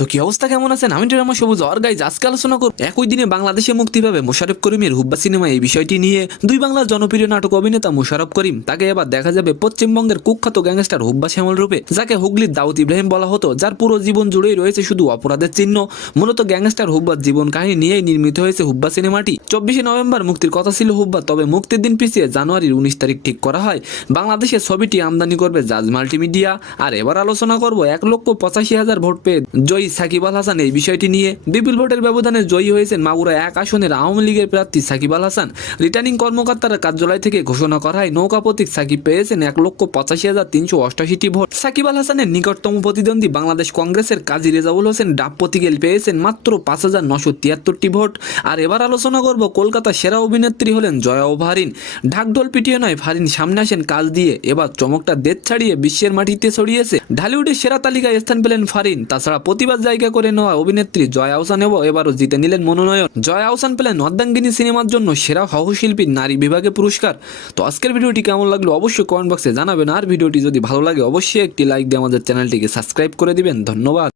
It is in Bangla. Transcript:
তো কি অবস্থা, কেমন আছেন? আমি ড্রামা সবুজ আর গাইজ আজকে আলোচনা করব একই দিনে বাংলাদেশে মুক্তি পাবে মোশাররফ করিমের হুব্বা সিনেমা। এই বিষয়টি নিয়ে দুই বাংলার জনপ্রিয় নাটক অভিনেতা মোশাররফ করিম, তাকে এবার দেখা যাবে পশ্চিমবঙ্গের কুখ্যাত গ্যাংস্টার হুব্বা শ্যামল রূপে, যাকে হুগলির দাউদ ইব্রাহিম বলা হতো, যার পুরো জীবন জুড়েই রয়েছে শুধু অপরাধের চিহ্ন। মূলত গ্যাংস্টার হুব্বার জীবন কাহিনী নিয়েই নির্মিত হয়েছে হুব্বা সিনেমাটি। 24শে নভেম্বর মুক্তির কথা ছিল হুব্বা, তবে মুক্তির দিন পিছিয়ে জানুয়ারির 19 তারিখ ঠিক করা হয়। বাংলাদেশে ছবিটি আমদানি করবে জাজ মাল্টিমিডিয়া। আর এবার আলোচনা করব 1,85,000 ভোট পেয়ে জয়ী সাকিব আল হাসান। এই বিষয়টি নিয়ে বিপুল ভোটের ব্যবধানে জয়ী হয়েছেন মাগুরা 1 আসনের আওয়ামী লীগের প্রার্থী সাকিব আল হাসান। রিটার্নিং কর্মকর্তার কার্যালয় থেকে ঘোষণা করা হয় নৌকা প্রতীক সাকিব পেয়েছেন 1,85,388টি ভোট। সাকিব আল হাসানের নিকটতম প্রতিদ্বন্দ্বী বাংলাদেশ কংগ্রেসের কাজী রেজাউল হোসেন ডাব প্রতীকে পেয়েছেন মাত্র 5,973টি ভোট। আর এবার আলোচনা করব কলকাতা সেরা অভিনেত্রী হলেন জয়া ও ফারিন। ঢাকঢোল পিটিয়ে নয়, ফারিন সামনে আসেন কাজ দিয়ে। এবার চমকটা দেশ ছাড়িয়ে বিশ্বের মাটিতে ছড়িয়েছে। ঢালিউডের সেরা তালিকায় স্থান পেলেন ফারিন। তাছাড়া প্রতিবাদ জায়গা করে নেওয়া অভিনেত্রী জয়া আহসান এবারও জিতে নিলেন মনোনয়ন। জয়া আহসান পেলেন অর্ধাঙ্গিনী সিনেমার জন্য সেরা সহশিল্পী নারী বিভাগে পুরস্কার। তো আজকের ভিডিওটি কেমন লাগলো অবশ্যই কমেন্ট বক্সে জানাবেন। আর ভিডিওটি যদি ভালো লাগে অবশ্যই একটি লাইক দিয়ে আমাদের চ্যানেলটিকে সাবস্ক্রাইব করে দিবেন। ধন্যবাদ।